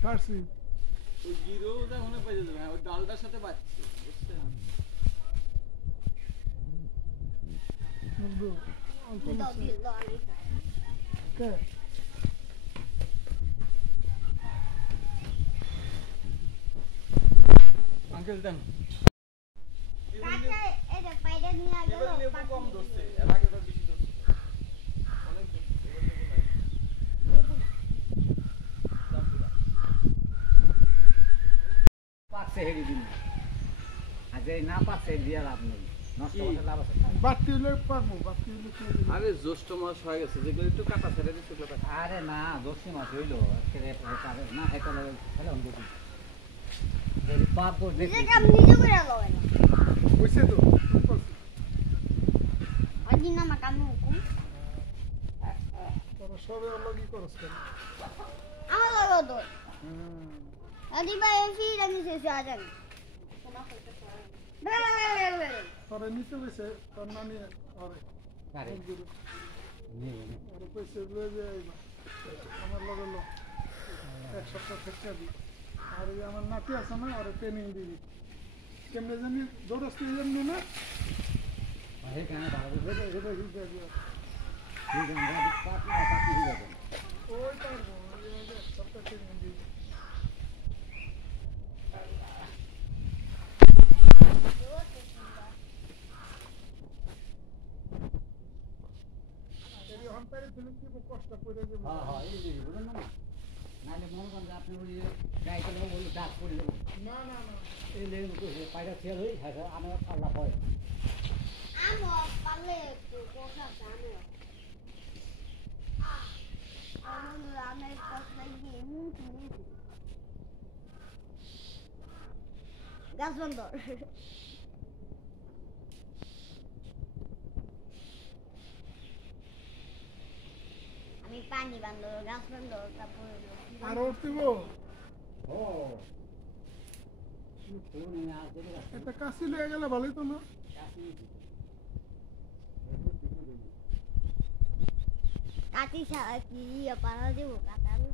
ছাড়ছি ওই জিরোটা মনে পাই যাবে ওই ডালটার সাথে বাচ্চা বুঝছেন আঙ্কেল দেন কম ধরছে এর আগে তো বেশি ধরছে অনেক পাকছে হেরি দিন আজ এই না পাকছে দিয়া লাভ নেই নষ্ট করে লাভ আছে বাতি হলে পারবো বাতি হলে আরে জ্যৈষ্ঠ মাস হয়ে গেছে যেগুলো একটু কাটা ছেড়ে দিচ্ছে আরে না দোষী মাছ হইলো না এটা ফেলে আমি দেখি যদি পাপ করে দেখি হয়েছে তো তোরা সবে অলগই করস কেন তোরা নিচে বসে তোর নানি ওরে আরে ওরে পয়সা লয়ে যায় আমার লগে লো এক সপ্তাহ থেকে দিই আর এই আমার নাতি আছে না ওরে ট্রেনিং দিবি কেমনে জানি দৌড়াচ্ছি এমনি না এখানে ভালো এটা এটা হিসেবে ঠিক আমরা পাতি হয়ে যাবে ওই পারবো এক সপ্তাহ ট্রেনিং দিবি কষ্ট করে হ্যাঁ হ্যাঁ এই যে বুঝলেন না নাহলে মনে করেন যে আপনি ওই গাই করে বললে ডাক করে দেবো না না না এই লেগে পায়রা খেয়াল হই হ্যাঁ আমার আল্লাহ হয় গাছ বন্ধ আমি পানি বান্ধব গাছ বান্ধব তারপরে আর উঠতিব ও একটা কাশি লেগে গেলে ভালোই তো না কাটি কি পাড়া দেবো কাটানো